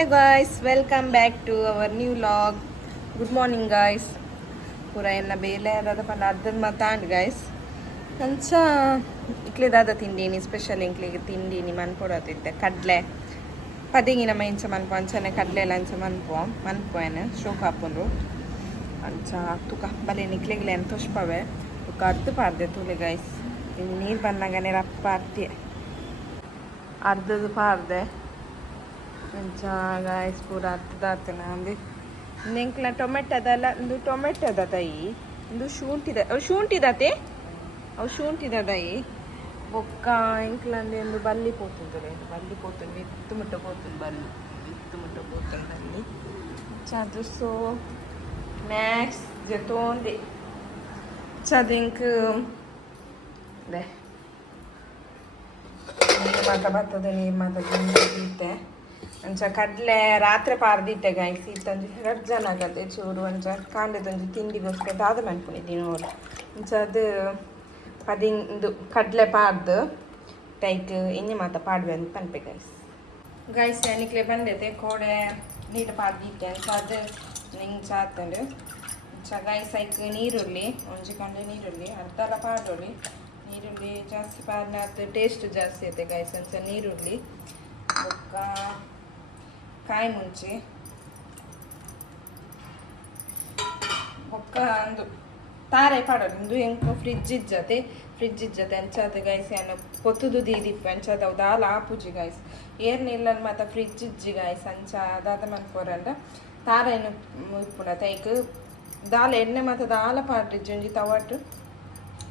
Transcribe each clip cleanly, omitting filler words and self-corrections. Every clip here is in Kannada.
Hey guys, welcome back to our new vlog. Good morning guys. ಪೂರ ಎಲ್ಲ ಬೇಲೆ ಅದಾದ ಪಂಡ ಅರ್ಧದ ಮಾತಾಂಡ್ ಗೈಸ್ ಅಂಚ ಇಕ್ಲೆದಾದ ತಿಂಡೀನಿ ಸ್ಪೆಷಲ್ ಇಂಕ್ಲಿಗೆ ತಿಂಡೀನಿ ಮನ್ಪೊಡತಿದ್ದೆ ಕಡ್ಲೆ ಪದಿಗಿನ ಇಂಚ ಮನ್ಪು ಅಂಚನೆ ಕಡ್ಲೆ ಎಲ್ಲ ಅಂಚ ಮನ್ಪುವೇನು ಶೋಕ್ ಹಾಪುಂಡು ಅಂಚ ತುಕ ಬಲೆ ನಿಕ್ಲಿಗ್ಲೆ ಅಂತ ತುಷ್ಪವೆ ತುಕ ಅರ್ಧ ಪಾರ್ದೆ ತುಲೆ ಗೈಸ್ ಇನ್ನು ನೀರು ಬಂದಾಗನೇ ರಪ್ಪ ಅರ್ತಿ ಅರ್ಧದ ಪಾರ್ದೆ ಅಂಚ ಗಾಯ್ಸ್ ಪೂರ ಅರ್ಧದಾತನ ಅಂದು ನೆಂಕ್ಲ ಟೊಮೆಟೊದಲ್ಲ ಒಂದು ಟೊಮೆಟೊದ ತಾಯಿ ಒಂದು ಶುಂಠಿದತೆ ಅವು ಶುಂಠಿದ ತಾಯಿ ಬೊಕ್ಕ ಎಂಕ್ಲಂದು ಒಂದು ಬಲ್ಲಿ ಪೋತುಂತಾರೆ ಬಲ್ಲಿ ಪೋತುಂಡು ವಿತ್ತು ಮುಟ್ಟ ಪೋತುಂಡು ಬಲ್ಲಿ ವಿತ್ತು ಮುಟ್ಟ ಪೋತುಂಡು ಅಲ್ಲಿ ಅದು ಸೊ ಮ್ಯಾಕ್ಸ್ ಜೊತೋಂದೆ ಚದಿಂಕ್ ಅದೇ ನೀರು ಮಾತ ಬರ್ತದ ನೀರು ಮಾತ ಗಿಂತೆ ಅಂಚ ಕಡ್ಲೆ ರಾತ್ರಿ ಪಾರ್ದಿಟ್ಟೆ ಗಾಯ್ಸ್ ಇತ್ತಂಜಿ 2 ಜನ ಆಗತ್ತೆ ಚೂರು ಅಂಚ ಕಾಂಡದೊಂದು ತಿಂಡಿಗೋಸ್ಕರ ದಾದ ಮನ್ಕೊಂಡಿದ್ದೀನಿ ನೋಡಿ ಅಂಚ ಅದು ಪದಿಂದು ಕಡ್ಲೆ ಪಾರ್ದು ಟೈಕ್ ಎಣ್ಣೆ ಮಾತ ಪಾಡ್ವೆ ಅಂತ ಪನ್ಪೆ ಗಾಯ್ಸ್ ಎಣ್ಣಿಕ್ಲೆ ಬಂದೈತೆ ಕೋಡೆ ನೀರು ಪಾರ್ದಿಟ್ಟೆ ಅಂಚ ಅದು ನಿಂಗೆ ಚಾತಂಡು ಅಂಚ ಗಾಯ್ಸ್ ಐಕ್ ನೀರುಳ್ಳಿ ಒಂಜಿ ಕಂಡು ನೀರುಳ್ಳಿ ಅರ್ಧಲ ಪಾಡೋಳಿ ನೀರುಳ್ಳಿ ಜಾಸ್ತಿ ಪಾಡ್ನ ಅದು ಟೇಸ್ಟ್ ಜಾಸ್ತಿ ಐತೆ ಗಾಯ್ಸ್ ಅಂಚ ನೀರುಳ್ಳಿ ಬೊಕ್ಕ ಕಾಯಿ ಮುಂಚಿ ಬೊಕ್ಕ ಒಂದು ತಾರೆ ಪಾಡೋದು ಇಂದು ಎಂಕೋ ಫ್ರಿಜ್ ಇಜ್ಜತೆ ಅಂಚಾದ ಗೈಸ್ ಏನು ಪೊತ್ತುದು ದೀದಿಪ್ಪು ಅಂಚಾದ ಅವು ದಾಲ್ ಆಪುಜಿ ಗೈಸ್ ಏರ್ನಿಲ್ಲ ಮತ್ತು ಫ್ರಿಜ್ ಇಜ್ಜಿ ಗೈಸ್ ಅಂಚ ಅದಾದ ಮನ್ಪೋರಂಡ ತಾರೇನು ಉಪ್ಪುನ ತೈಕ್ ದಾಲ್ ಎಣ್ಣೆ ಮತ್ತು ದಾಲ ಪಾಡ್ರಿಜ್ಜಿ ಒಂಜಿ ತವಟ್ಟು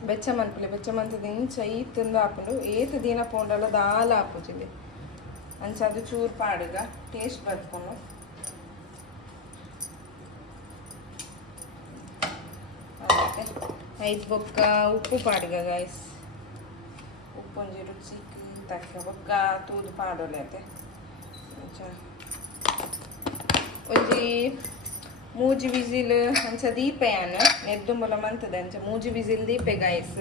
ಬೆಚ್ಚ ಮನ್ಪುಲೆ ಬೆಚ್ಚ ಮಂತದ ಇಂಚ ಈತಂದು ಆಪುಂಡು ಏತು ದಿನ ಪೋಂಡಲ್ಲ ದಾಲ ಆಪುಜಿಲಿ ಅಂಚ ಅದು ಚೂರು ಪಾಡುಗ ಟೇಸ್ಟ್ ಬರ್ಕೊಂಡು ಐದು ಬೊಕ್ಕ ಉಪ್ಪು ಪಾಡುಗ ಗೈಸ್ ಉಪ್ಪು ಒಂಜಿ ರುಚಿಗೆ ತಕ್ಕ ಬೊಕ್ಕ ತೂದು ಪಾಡೋಲೆ ಅತ್ತೆ ಅಂಚ ಒಂಜಿ ಮೂಜಿ ವಿಸಿಲ್ ಅಂಚ ದೀಪೆ ಯಾನು ಎದ್ದುಂಬಲ ಮಂತದೆ ಅಂಚ ಮೂಜಿ ವಿಸಿಲ್ ದೀಪೆ ಗೈಸ್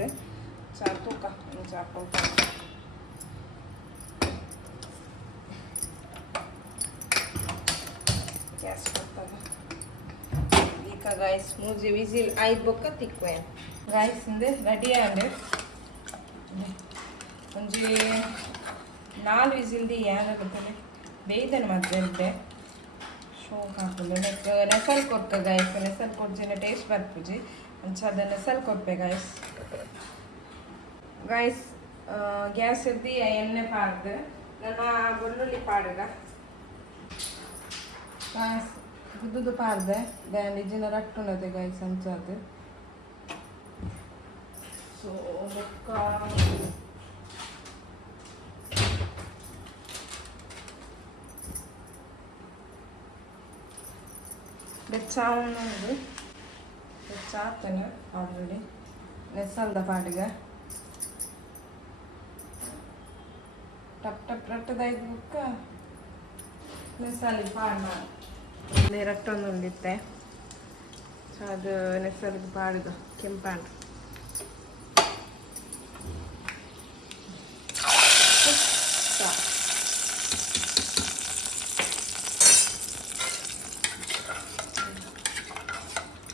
ಚಾ ತೂಕ ಅಂಚ ಹಾಕೊಂಡು ಗ್ಯಾಸ್ ಕೊಡ್ತದೆ ಈಗ ಗಾಯ್ಸ್ ಮೂಜಿ ವಿಸಿಲ್ ಐದು ಬೊಕ್ಕ ತಿಕ್ವೆ ಗಾಯ್ಸ್ ಇಂದೆ ರೆಡಿ ಆಂಡ್ ಒಂಜಿ 4 ವಿಸಿಲ್ದಿ ಯಾರಾಗುತ್ತದೆ ಬೇಯ್ದನು ಮತ್ತೆ ಶೋಕ್ ಹಾಕುದು ನೆಸಲ್ ಕೊಡ್ಕ ಗಾಯ್ಸ್ ನೆಸಲ್ ಕೊಡ್ಜಿನ ಟೇಸ್ಟ್ ಬರ್ಪುಜಿ ಅಂಚ ಅದ ನೆಸಲ್ ಕೊಡ್ಪೆ ಗಾಯ್ಸ್ ಗ್ಯಾಸ್ ಇರ್ದಿ ಎಣ್ಣೆ ಪಾಡ್ದು ನನ್ನ ಬೆಳ್ಳುಳ್ಳಿ ಪಾಡುಗ ಗಾಯ್ಸ್ ಗುದ್ದುದು ಪಾರ್ದೆ ನಿಜಿನ ರಟ್ಟುನದೆ ಗಾಯ್ಸ್ ಅಂಚದು ಸೊ ಬೊಕ್ಕ ಬೆಚ್ಚ ಉಂಡು ಬೆಚ್ಚ ಆತನೆ ಆಲ್ರೆಡಿ ನೆಸಲ್ದ ಪಾಡಿಗೆ ಟಪ್ ಟಪ್ ರಟ್ಟದೈದು ಬುಕ್ಕ ನೆಸಲಿ ಪಾಡ್ ಮಾಡಿ ರಟ್ಟೊಂದು ಉಂಡಿತ್ತೆ ಸೊ ಅದು ನೆಸಲಿಗೆ ಪಾಡಿದು ಕೆಂಪಾಂಡು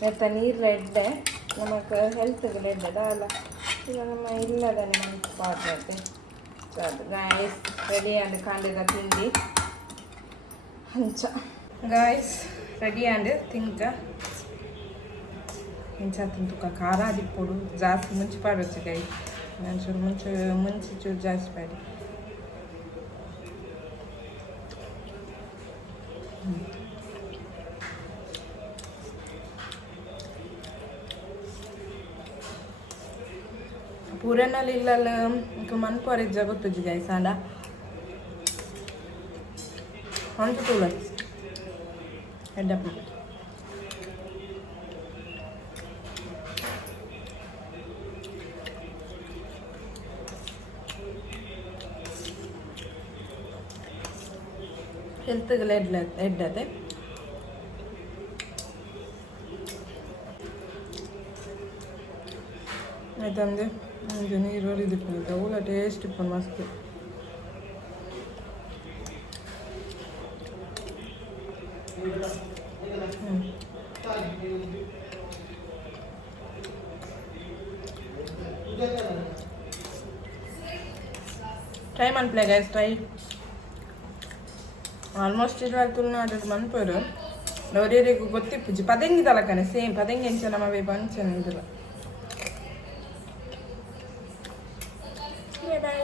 ಎತ್ತ ನೀರು ಎಡ್ಡೆ ನಮಗೆ ಹೆಲ್ತ್ಗೆ ಎಡ್ಡೆದ ಅಲ್ಲ ಈಗ ನಮ್ಮ ಇಲ್ಲದ ನಮಗೆ ಪಾಡ್ರೈತೆ ಸೊ ಅದು ಗಾಯ್ಸ್ ರೆಡಿ ಆಂಡ್ ಕಾಂಡಿದ ತಿಂಡಿ ಹಂಚ ಗಾಯ್ಸ್ ರೆಡಿ ಆಂಡ್ ತಿಂಕ ಇಂಚ ತಿಂತುಕ ಖಾರ ದಿಪ್ಪೊಡು ಜಾಸ್ತಿ ಮುಂಚೆ ಪಾಡೋச்சு ಗಾಯ್ಸ್ ನಾನು ಚೂರು ಮುಂಚೆ ಚೂರು ಜಾಸ್ತಿ ಪಾಡಿ ಪೂರನಲ್ಲಿ ಇಲ್ಲಲ್ಲ ಈಗ ಮನ್ಪೋರಿಜ್ಜ ಗೊತ್ತುಜ್ಜಿ ಗಾಯ್ಸ್ ಆಂಡ ಹೊಂಟು ತೂಲ ಎಡ್ಡಪ್ಪ ಹೆಲ್ತ್ಗೆಲ್ಲ ಎಡ್ಡದೆ ಆಯ್ತಂದೆ ಮುಂದೆ ನೀರು ಹೊರಿದಿಪ್ಪು ಅವಳ ಟೇಸ್ಟ್ ಇಪ್ಪು ಮಸ್ತ್ ಟ್ರೈ ಮಾಡ್ಪ್ಲೆ ಗೈಸ್ ಟ್ರೈ ಆಲ್ಮೋಸ್ಟ್ ಇರುವಾಗ ಅದಕ್ಕೆ ಮನ್ಪರು ಅವರಿಗೂ ಗೊತ್ತಿಪ್ಪುಜಿ ಪದಂಗಿದಲ್ಲ ಕಣೆ ಸೇಮ್ ಪದಂಗಿ ಎಂಚ ನಮ್ಮ ಬಂಚನ ಇದಿಲ್ಲ ಬಾಯ್.